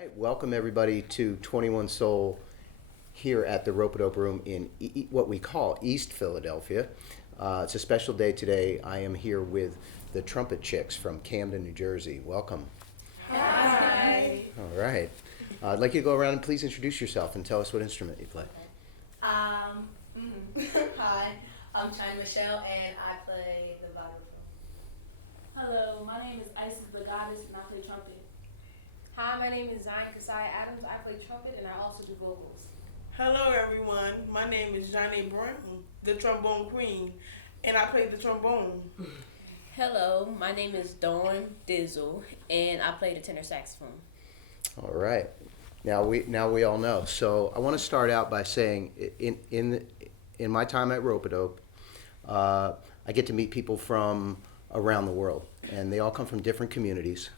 Right, welcome everybody to 21 Soul here at the Rope-A-Dope Room in what we call East Philadelphia. It's a special day today. I am here with the Trumpet Chics from Camden, New Jersey. Welcome. Hi. All right. I'd like you to go around and please introduce yourself and tell us what instrument you play. Hi, I'm China Michelle and I play the vibraphone. Hello, my name is Isis the Goddess and I play trumpet. Hi, my name is Zion Kasai Adams. I play trumpet and I also do vocals. Hello everyone, my name is Johnny Brown, the trombone queen, and I play the trombone. Hello, my name is Dawn Dizzle and I play the tenor saxophone. All right. Now we all know. So I want to start out by saying in my time at Rope-A-Dope, I get to meet people from around the world, and they all come from different communities.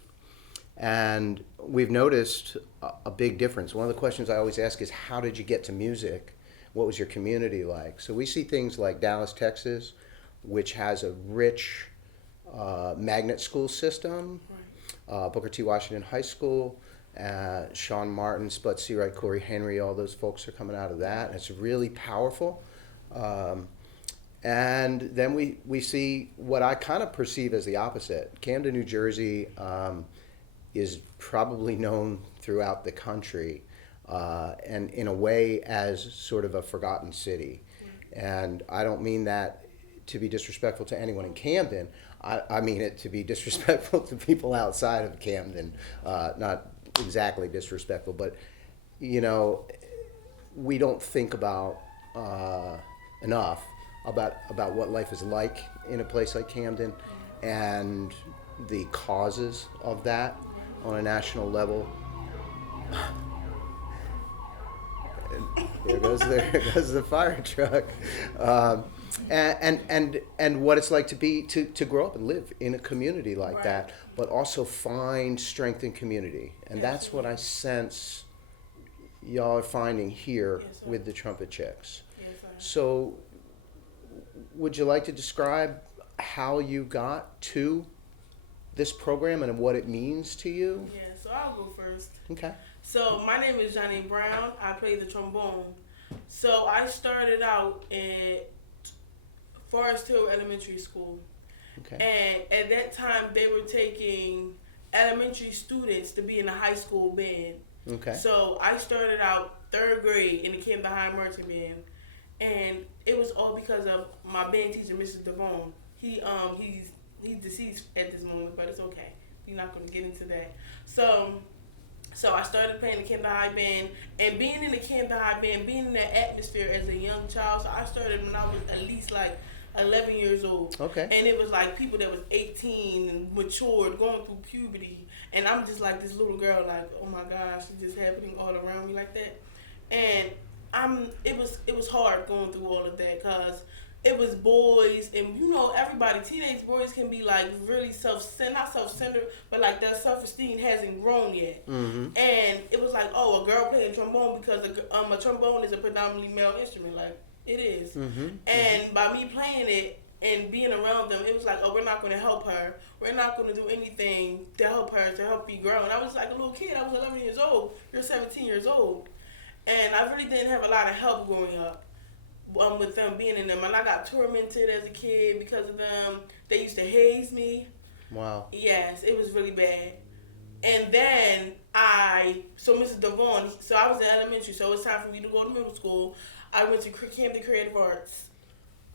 And we've noticed a big difference. One of the questions I always ask is, how did you get to music? What was your community like? So we see things like Dallas, Texas, which has a rich magnet school system, Booker T. Washington High School, Sean Martin, Spud Seawright, Corey Henry, all those folks are coming out of that. And it's really powerful. And then we see what I kind of perceive as the opposite. Camden, New Jersey, is probably known throughout the country, and in a way as sort of a forgotten city. And I don't mean that to be disrespectful to anyone in Camden. I mean it to be disrespectful to people outside of Camden. Not exactly disrespectful, but you know, we don't think about enough about what life is like in a place like Camden and the causes of that on a national level. There goes the fire truck. And what it's like to grow up and live in a community like that, but also find strength in community. And that's what I sense y'all are finding here with the Trumpet Chics. So would you like to describe how you got to this program and what it means to you? Yeah, so I'll go first. Okay. So my name is Johnny Brown. I play the trombone. So I started out at Forest Hill Elementary School. Okay. And at that time, they were taking elementary students to be in the high school band. Okay. So I started out third grade in the Camden High Marching Band. And it was all because of my band teacher, Mr. Devon. He's deceased at this moment, but it's okay. We're not going to get into that. So I started playing the Camden High Band, and being in the Camden High Band, being in that atmosphere as a young child. So I started when I was at least like 11 years old. Okay. And it was like people that was 18 and matured, going through puberty, and I'm just like this little girl, like, oh my gosh, it's just happening all around me like that. And it was hard going through all of that because it was boys, and you know, everybody, teenage boys can be like really not self-centered, but like their self-esteem hasn't grown yet. Mm-hmm. And it was like, oh, a girl playing trombone because a trombone is a predominantly male instrument, like it is. Mm-hmm. And by me playing it and being around them, it was like, oh, we're not going to help her. We're not going to do anything to help her, to help me grow. And I was like a little kid. I was 11 years old. You're 17 years old. And I really didn't have a lot of help growing up with them being in them. And I got tormented as a kid because of them. They used to haze me. Wow. Yes, it was really bad. And then so Mrs. Devon, so I was in elementary, so it's time for me to go to middle school. I went to Camden Creative Arts,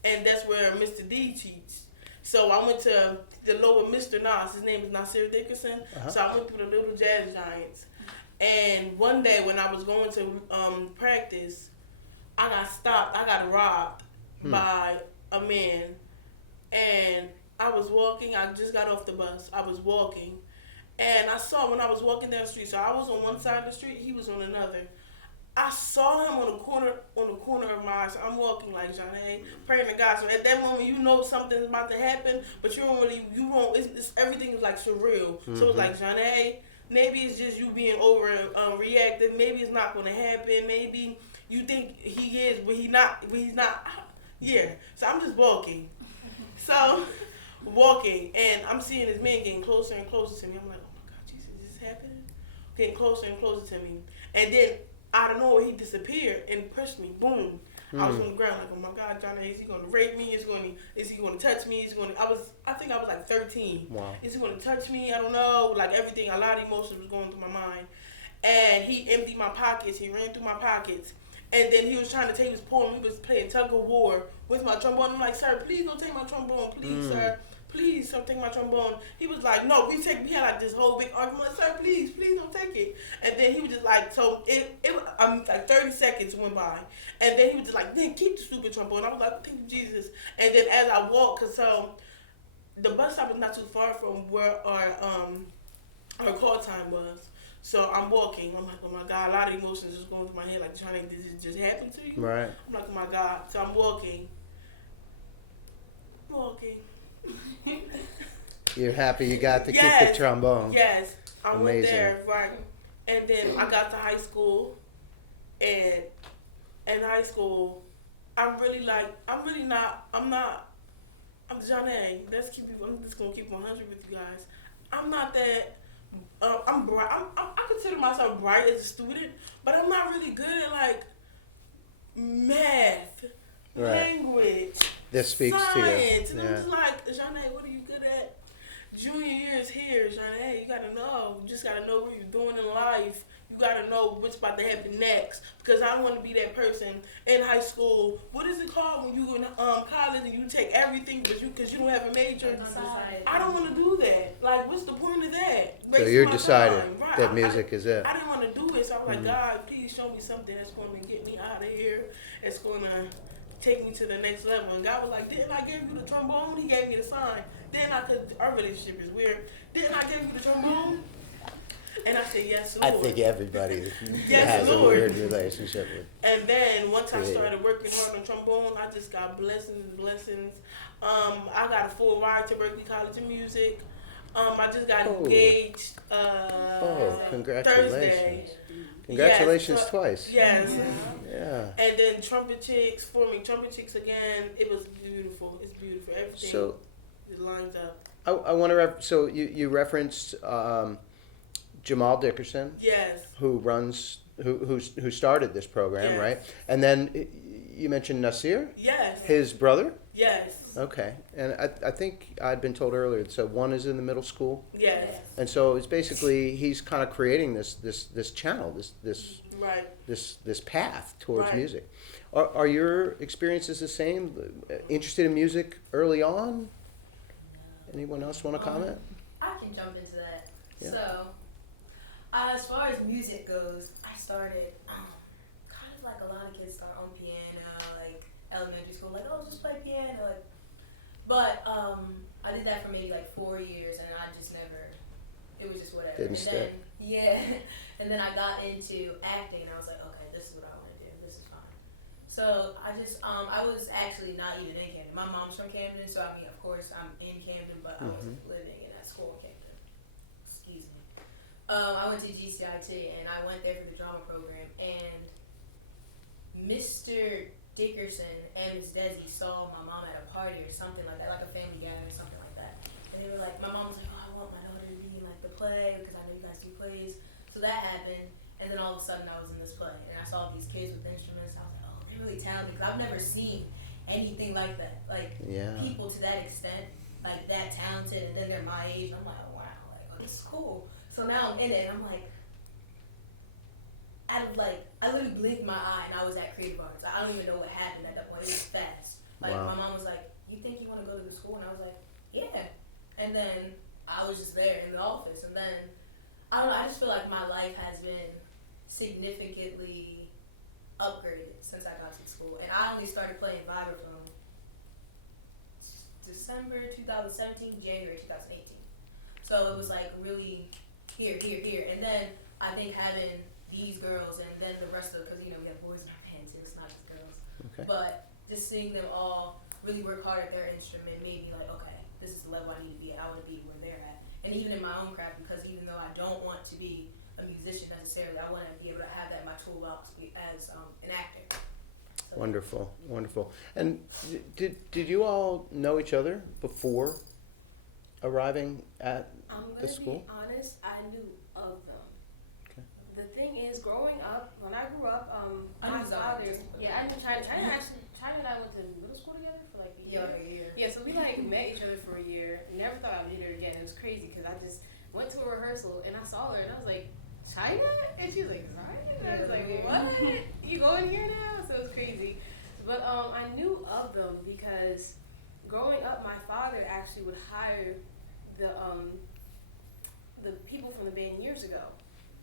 and that's where Mr. D teaches. So I went to the lower Mr. Nas, his name is Nasir Dickerson. Uh-huh. So I went through the Little Jazz Giants. And one day when I was going to practice, I got stopped. I got robbed by a man. And I was walking. I just got off the bus. I was walking. And I saw when I was walking down the street. So I was on one side of the street. He was on another. I saw him on the corner of my eyes. So I'm walking like Johnny, praying to God. So at that moment, you know something's about to happen, but it's everything is like surreal. Mm-hmm. So it's like, Johnny, maybe it's just you being reactive. Maybe it's not going to happen. Maybe you think he is, but he's not. Yeah. So I'm just walking. And I'm seeing this man getting closer and closer to me. I'm like, oh my God, Jesus, is this happening? getting closer and closer to me. And then out of nowhere, he disappeared and pushed me. Boom. I was on the ground like, oh my God, Johnny, is he going to rape me? Is he going to touch me? I think I was like 13. Wow. Is he going to touch me? I don't know. Like everything, a lot of emotions was going through my mind. And he emptied my pockets. He ran through my pockets. And then he was trying to take his poem. We was playing tug of war with my trombone. I'm like, sir, please don't take my trombone. Please, sir. Please don't take my trombone. He was like, no, we had like this whole big argument. Like, sir, please don't take it. And then he was just like, so it like 30 seconds went by. And then he was just like, then keep the stupid trombone. I was like, thank you, Jesus. And then as I walked, cause so the bus stop is not too far from where our call time was. So I'm walking. I'm like, oh my God, a lot of emotions just going through my head. Like, Johnny, did this just happen to you? Right. I'm like, oh my God. So I'm walking. You're happy you got to keep the trombone. Yes. I Amazing. went there, right. And then I got to high school. And in high school, I'm Johnny. I'm just going to keep 100 with you guys. I'm not that. I'm bright. I consider myself bright as a student, but I'm not really good at like math, language, This speaks science. to you. And it was like, Johnny, what are you good at? Junior year is here, Johnny. You gotta know. You just gotta know what you're doing in life. You gotta know what's about to happen next. Because I don't want to be that person in high school. What is it called when you in college and you take everything because you don't have a major? I don't want to do that. Like, what's the point of that? So you're decided that music is it. I didn't want to do it, so I was like, God, please show me something that's going to get me out of here. It's going to take me to the next level. And God was like, didn't I give you the trombone? He gave me the sign. Our relationship is weird. Didn't I give you the trombone? And I said, yes, I Lord. think everybody Yes, has a Lord. weird relationship with. And then once I started working hard on trombone, I just got blessings. I got a full ride to Berklee College of Music. I just got engaged Congratulations. Thursday. Congratulations Yes, twice. Yes. Yeah. And then Trumpet Chics, forming Trumpet Chics again. It was beautiful. It's beautiful. Everything So it lines up. I want to so you referenced Jamal Dickerson, Yes. who started this program, Yes. right? And then you mentioned Nasir, Yes. his brother. Yes. Okay, and I think I'd been told earlier. So one is in the middle school, Yes. and so it's basically he's kind of creating this channel, Right. this path towards Right. music. Are your experiences the same? Interested in music early on? Anyone else want to comment? I can jump into that. Yeah. So, as far as music goes, I started kind of like a lot of kids start on piano, like elementary school, like, oh, just play piano. Like, but I did that for maybe like 4 years, and I just never, it was just whatever. Didn't and stick. then, yeah, and then I got into acting, and I was like, okay, this is what I want to do. This is fine. So I just, I was actually not even in Camden. My mom's from Camden, so I mean, of course, I'm in Camden, but I wasn't living in that school in Camden. Excuse me. I went to GCIT, and I went there for the drama program, and Mr. Dickerson and Miss Desi saw my mom at a party or something like that, like a family gathering, something like that. And they were like, my mom was like, oh, I want my daughter to be in like the play because I know you guys do plays. So that happened, and then all of a sudden I was in this play, and I saw these kids with instruments. I was like, oh, they're really talented because I've never seen anything like that, like people to that extent, like that talented, and then they're my age. I'm like, oh wow, like, oh, this is cool. So now I'm in it, and I'm like, I literally blinked my eye and I was at Creative Arts. I don't even know what happened at that point. It was fast. Like, Wow. my mom was like, you think you want to go to the school? And I was like, yeah. And then I was just there in the office. And then, I don't know, I just feel like my life has been significantly upgraded since I got to school. And I only started playing vibraphone December 2017, January 2018. So it was like really here. And then I think having these girls and then the rest of, because you know we have boys in our band too, it's not just girls. Okay. But just seeing them all really work hard at their instrument made me like, okay, this is the level I need to be at. I want to be where they're at. And even in my own craft, because even though I don't want to be a musician necessarily, I want to be able to have that in my toolbox as an actor. So, Wonderful. And did you all know each other before arriving at I'm the gonna school? be honest, I knew of them. And she was like, Zion? I was like, what? You going here now? So it was crazy. But I knew of them because growing up, my father actually would hire the people from the band years ago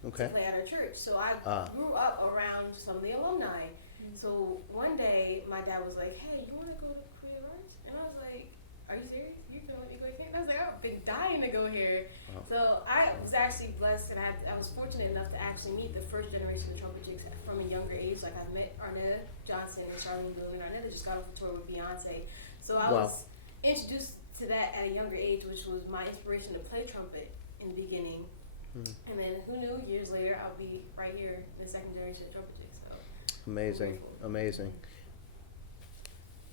Okay. to play at our church. So I grew up around some of the alumni. So one day, my dad was like, hey, you want to go to Creative Arts? And I was like, are you serious? You gonna let me go here? And I was like, I've been dying to go here. Wow. So I was actually blessed, and I was fortunate enough to actually meet the first generation of Trumpet Chics from a younger age. Like I met Arnetta Johnson and Charlene Blue, and Arnetta just got off the tour with Beyonce. So I Wow. was introduced to that at a younger age, which was my inspiration to play trumpet in the beginning. And then who knew, years later, I'll be right here in the second generation of Trumpet Chics. So Amazing. Amazing.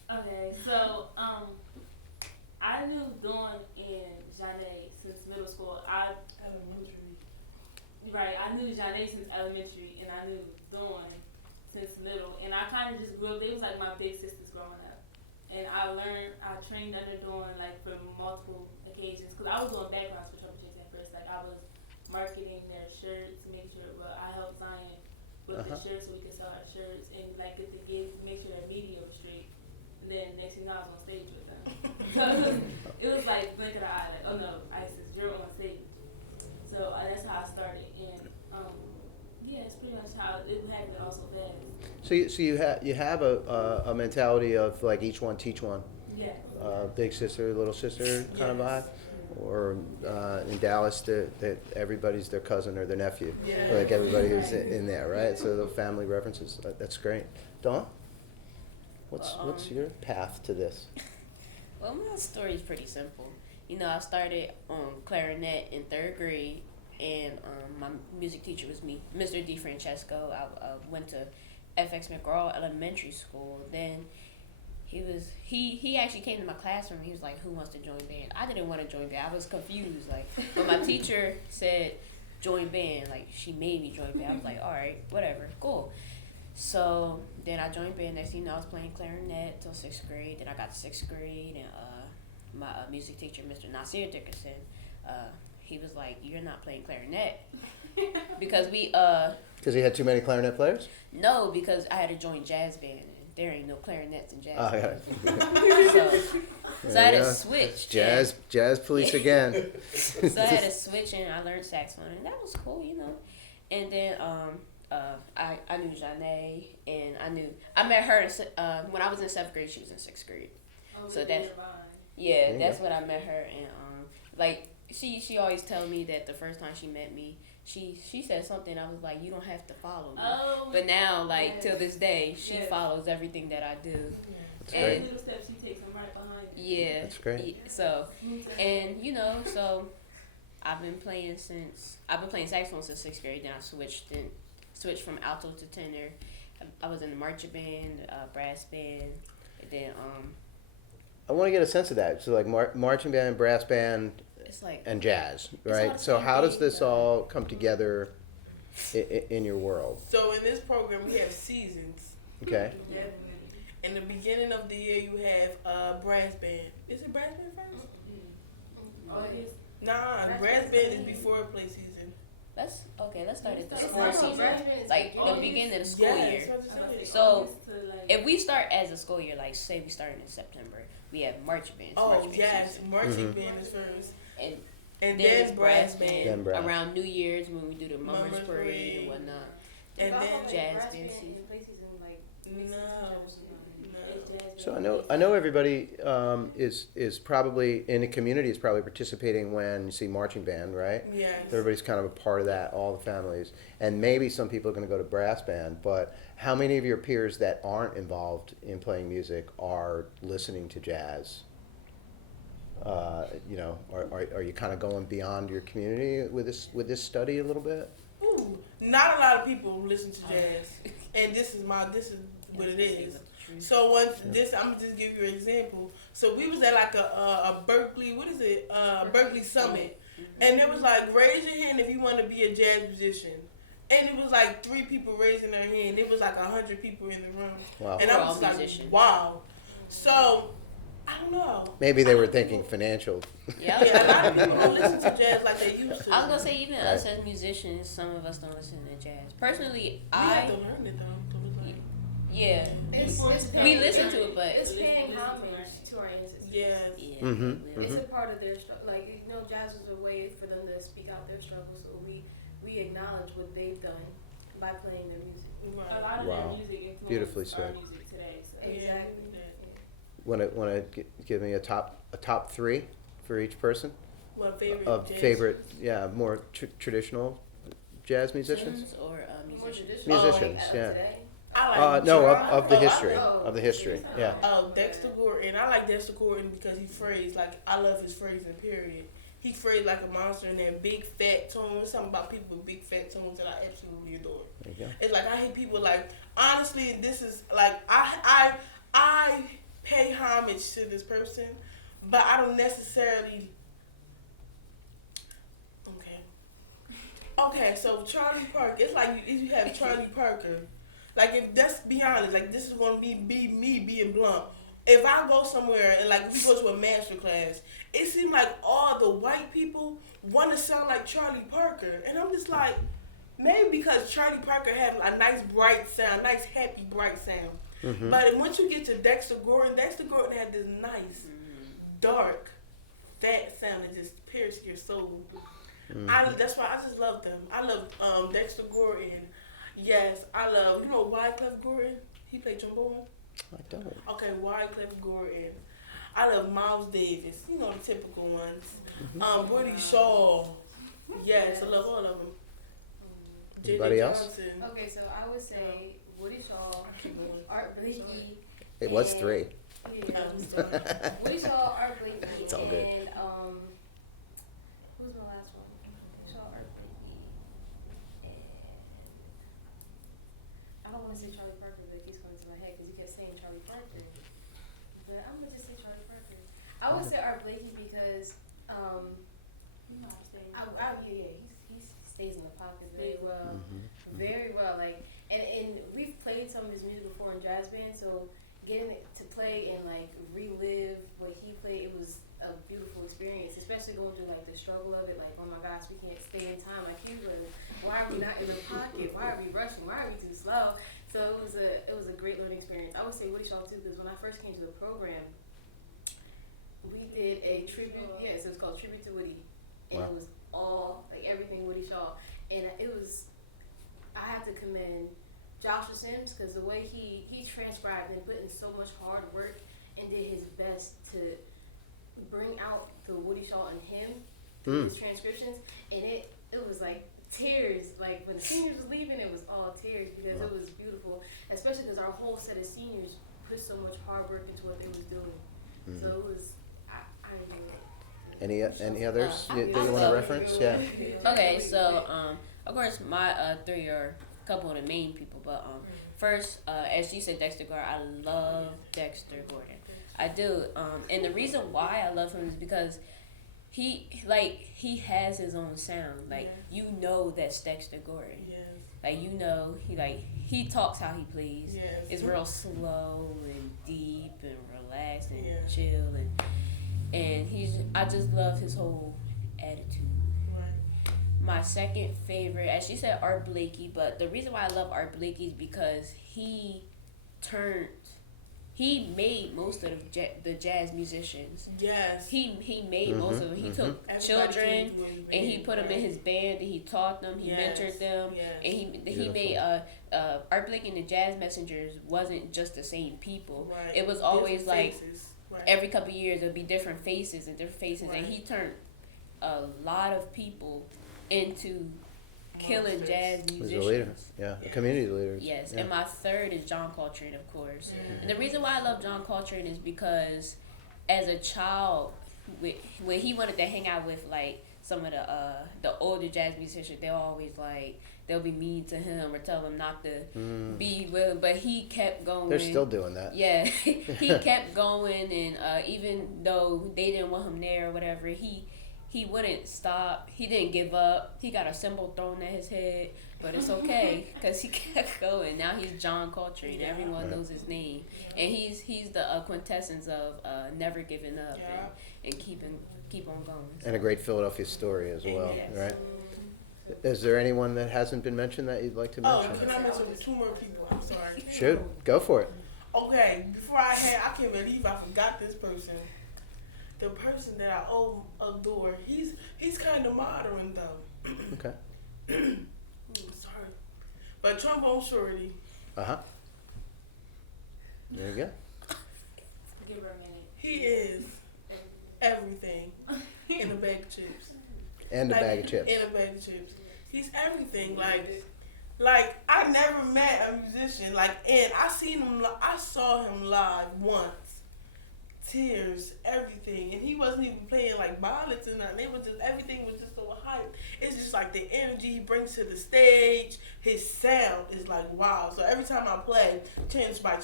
Okay, so I knew Dawn and Janae since middle school. I knew Janae since elementary, and I knew Dawn since middle. And I kind of just grew up. They was like my big sisters growing up, and I trained under Dawn like for multiple occasions because I was doing backgrounds for Trumpet Chics at first. Like I was marketing their shirts, make sure. Well, I helped Zion with the shirts so we could sell our shirts and like get the gigs, make sure their media was straight. And then next thing you know, I was on stage with them. So it was like blink of the eye. Like, oh no, Isis, you're on stage. So that's how I started, and yeah, it's pretty much how it happened also fast. So you have a mentality of like each one teach one. Yeah. Big sister, little sister kind of vibe. Or in Dallas, that everybody's their cousin or their nephew. Yeah. Like everybody is in there, right? So the family references. That's great. Dawn, what's your path to this? Well, my story is pretty simple. You know, I started on clarinet in 3rd grade, and my music teacher was me, Mr. DeFrancesco. I went to FX McGraw Elementary School. Then he actually came to my classroom. He was like, "Who wants to join band?" I didn't want to join band. I was confused. Like, but my teacher said, "Join band." Like, she made me join band. I was like, "All right, whatever, cool." So then I joined band. Next thing you know, I was playing clarinet till 6th grade. Then I got to 6th grade, and my music teacher, Mr. Nasir Dickerson, he was like, "You're not playing clarinet," because Because he had too many clarinet players. no, because I had to join jazz band. There ain't no clarinets in jazz. Oh, band. yeah. So I had to switch. Jazz police again. So I had to switch, and I learned saxophone, and that was cool, you know. And then I knew Janae, and I met her when I was in 7th grade. She was in 6th grade. So that's that's when I met her, and like she always tell me that the first time she met me, she said something. I was like, you don't have to follow me. But now, like till this day, she follows everything that I do. That's And great. Little steps she takes them right behind you. yeah, That's great. So, and you know, so I've been playing saxophone since 6th grade. Then I switched from alto to tenor. I was in the marching band, brass band, and then I want to get a sense of that. So like marching band, brass band, it's like and jazz, all right? the So same how does thing, this but- all come together in your world? So in this program, we have seasons. Okay. In the beginning of the year, you have brass band. Is it brass band first? Oh, it is. Nah, brass band is before play season. let's start at the It's school not season, brass band is like beginning. the beginning of the school Yeah, year. that's what I'm saying. So To, like, if we start as a school year, like say we started in September, we have marching band. Oh marching band yes, season. marching band is first, And and then then brass band, Then brass. around New Year's when we do the Mummers Mummers Parade Parade. and whatnot. and then Jazz band season. no. So I know everybody is probably in the community is probably participating when you see marching band, right? Yes. Everybody's kind of a part of that, all the families, and maybe some people are going to go to brass band. But how many of your peers that aren't involved in playing music are listening to jazz? You know, are you kind of going beyond your community with this study a little bit? Ooh, not a lot of people listen to jazz, and this is what it is. So once this, I'm gonna just give you an example. So we was at like a Berklee, Berklee Summit, and it was like raise your hand if you want to be a jazz musician, and it was like 3 people raising their hand. It was like 100 people in the room, Wow. and We're I all was like, musicians. wow. So I don't know. Maybe they were thinking financial. Yeah. Yeah, a lot of people don't listen to jazz like they used to. I was gonna say even Right. us as musicians, some of us don't listen to jazz. Personally, We have to learn it though. yeah, It's we listen to it, but It's paying homage to our ancestors. Yes. yeah, Mm-hmm. It's a part of their struggle. Like, you know, jazz was a way for them to speak out their struggles. So we acknowledge what they've done by playing their music. A Right. lot of Wow. their music influences Beautifully our said. music today. So. Exactly. Want to give me a top three for each person What favorite of jazz? favorite, more traditional jazz musicians. or More musicians. traditional. Musicians, like, yeah. today. I like No, Gerard. of the Oh, I history, love- of the history. Yeah. Dexter Gordon. I like Dexter Gordon because he phrased like I love his phrasing. Period. He phrased like a monster in that big fat tone. There's something about people with big fat tones that I absolutely adore. There you go. It's like I hate people like honestly. This is like I pay homage to this person, but I don't necessarily. Okay, so Charlie Parker. It's like you have Charlie Parker. Like if let's be honest, like this is gonna be me being blunt. If I go somewhere and like we go to a master class, it seems like all the white people want to sound like Charlie Parker, and I'm just like, maybe because Charlie Parker has a nice bright sound, nice happy bright sound. Mm-hmm. But once you get to Dexter Gordon had this nice, dark, fat sound that just pierced your soul. That's why I just love them. I love Dexter Gordon. Yes, I love, Wyclef Gordon? He played trombone? I don't. Okay, Wyclef Gordon. I love Miles Davis. The typical ones. Woody Shaw. Yes, I love all of them. Anybody Janet else? Johnson. Okay, so I would say Woody Shaw, Art Blakey. It was and- three. Yeah. Woody Shaw, Art Blakey, It's all good. and who's the last one? Shaw, Art Blakey, and I don't want to say Charlie Parker, but he's going to my head because he kept saying Charlie Parker. But I'm gonna just say Charlie Parker. I would say Art Blakey because he stays in the pocket very well, very well. Like, and we've played some of his music before in jazz band, so getting it to play and like relive what he played, it was a beautiful experience, especially going through like the struggle of it, like, oh my gosh, we can't stay in time like you would. Why are we not in the pocket? Why are we rushing? Why are we too slow? So it was a great learning experience. I would say Woody Shaw too, because when I first came to the program, we did a tribute. Yes, it was called Tribute to Woody, and Wow. it was all like everything Woody Shaw, and it was. I have to commend Joshua Sims because the way he transcribed and put in so much hard work and did his best to bring out the Woody Shaw in him through his transcriptions, and it was like tears. Like when the seniors was leaving, it was all tears because it was beautiful, especially because our whole set of seniors put so much hard work into what they was doing. So it was I enjoyed it. Any others that you want to also- reference? Yeah. Okay, so of course my three are a couple of the main people, but first, as you said, Dexter Gordon. I love Dexter Gordon. I do, and the reason why I love him is because he has his own sound. Like that's Dexter Gordon. Yes. Like he talks how he plays. Yes. It's real slow and deep and relaxed and Yeah. chill and I just love his whole attitude. Right. My second favorite, as she said, Art Blakey, but the reason why I love Art Blakey is because he made most of the jazz musicians. Yes. He made most of them. He took Everybody children came to his and he band, put them in right. his band and he taught them, he Yes, mentored them, yes. and he Beautiful. made Art Blakey and the Jazz Messengers wasn't just the same people. Right. It was always Different like faces. Right. every couple of years there'd be different faces and Right. he turned a lot of people into killing Monsters. jazz He's musicians. a leader. Yeah, a community leader. Yes, Yeah. and my third is John Coltrane, of course. Mm-hmm. And the reason why I love John Coltrane is because as a child, when he wanted to hang out with like some of the older jazz musicians, they'll be mean to him or tell him not to be with, but he kept going. They're still doing that. Yeah, he kept going, and even though they didn't want him there or whatever, he he wouldn't stop. He didn't give up. He got a cymbal thrown at his head, but it's okay because he kept going. Now he's John Coltrane. Everyone knows his name, and he's the quintessence of never giving up and keep on going. And a great Philadelphia story as well, Yes. right? Is there anyone that hasn't been mentioned that you'd like to Oh, mention? can I mention 2 more people? I'm sorry. Shoot, go for it. Okay, before I can't believe I forgot this person. The person that I adore, he's kind of modern though. Okay. Sorry, but trombone shorty. Uh-huh. There you go. Give her a minute. He is everything in a bag of chips. And a bag of chips. In a bag of chips. He's everything. Like I never met a musician and I saw him live once. Tears, everything, and he wasn't even playing like ballads and nothing. It was just everything was just so hype. It's just like the energy he brings to the stage. His sound is like wow. So every time I play, by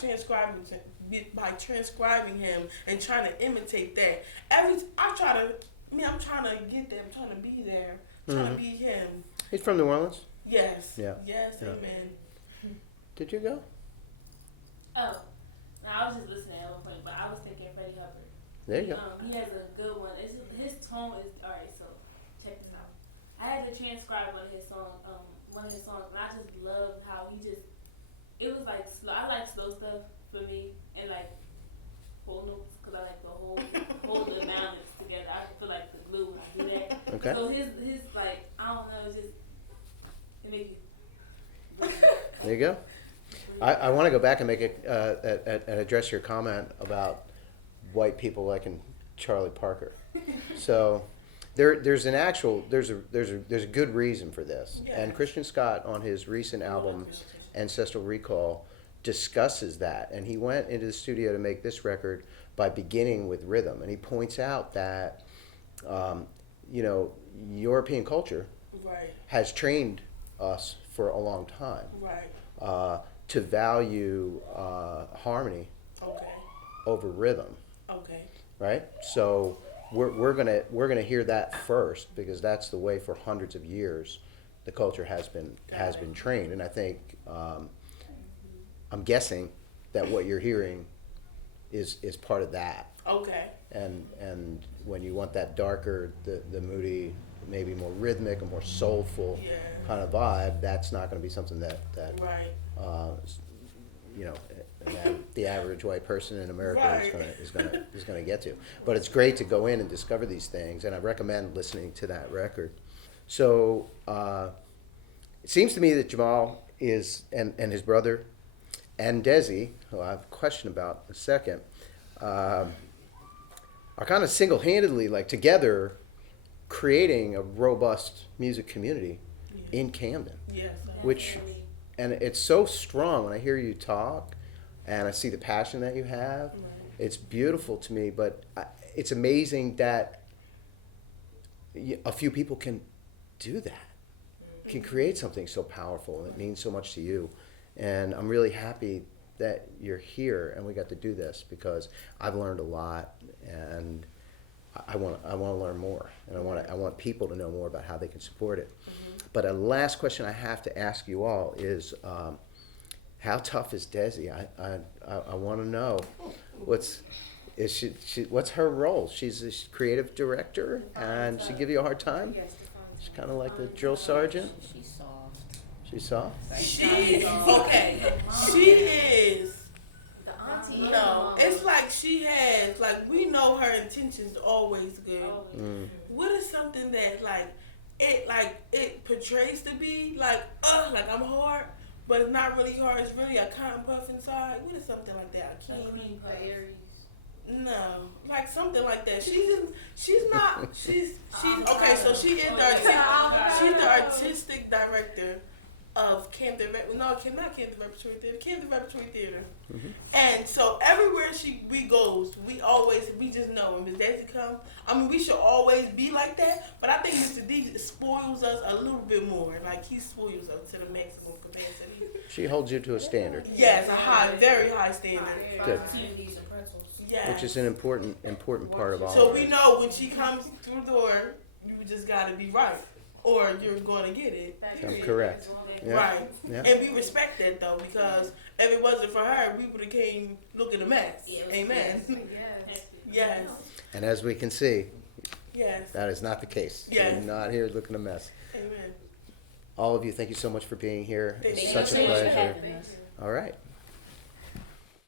transcribing him and trying to imitate that, I'm trying to get there. I'm trying to be there. Trying to be him. He's from New Orleans? Yes. Yeah. Yes. Yeah. Amen. Did you go? Oh, now I was just listening at one point, but I was thinking Freddie Hubbard. There you go. He has a good one. His tone is alright. So check this out. I had to transcribe one of his songs, and I just love how it was like slow. I like slow stuff for me, and like whole notes because I like to hold the balance together. I feel like the glue when I do that. Okay. So his like I don't know, it makes you. There you go. I want to go back and make and address your comment about white people liking Charlie Parker. So there's a good reason for this. Yeah. And Christian Scott on his recent album Ancestral Recall discusses that, and he went into the studio to make this record by beginning with rhythm, and he points out that European culture Right. has trained us for a long time Right. to value harmony Okay. over rhythm, Okay. right? So we're gonna hear that first because that's the way for hundreds of years the culture has been trained, and I think I'm guessing that what you're hearing is part of that. Okay. And when you want that darker, the moody, maybe more rhythmic, a more soulful Yeah. kind of vibe, that's not going to be something that Right. the average white person in America Right. is going to get to. But it's great to go in and discover these things, and I recommend listening to that record. So it seems to me that Jamal and his brother and Desi, who I have a question about in a second, are kind of single-handedly, like together, creating a robust music community in Camden. Yes. And it's so strong when I hear you talk and I see the passion that you have. Right. It's beautiful to me, but it's amazing that a few people can do that, can create something so powerful, and it means so much to you. And I'm really happy that you're here and we got to do this because I've learned a lot, and I want to learn more, and I want people to know more about how they can support it. But a last question I have to ask you all is, how tough is Desi? I want to know what's her role? She's a creative director, and she give you a hard time. She's kind of like the drill sergeant. She's soft. She's soft. She is. The auntie. No, it's like she has, like, we know her intentions always good. What is something that, it portrays to be, like I'm hard, but it's not really hard, it's really a cotton puff inside? What is something like that? I can't even. No, like something like that. She's okay, so she is she's the artistic director of Camden, not Camden Repertory Theater, Camden Repertory Theater. And so everywhere we goes, we just know when Miss Daisy come, I mean, we should always be like that, but I think Mr. D spoils us a little bit more. Like, he spoils us to the maximum capacity. She holds you to a standard, Yes, a very high standard. Good. Opportunities and pretzels. Yes. which is an important part of all So of we this. know when she comes through the door, You just gotta be right, or you're gonna get it. I'm correct. Yeah. Right. Yeah. And we respect that though, because if it wasn't for her, we would have came looking a mess. Yeah, it was Amen. Yes. Yes. And as we can see, Yes. that is not the case. Yes. We're not here looking a mess. Amen. All of you, thank you so much for being here. Thank It's you such so a much for pleasure. having us. All right.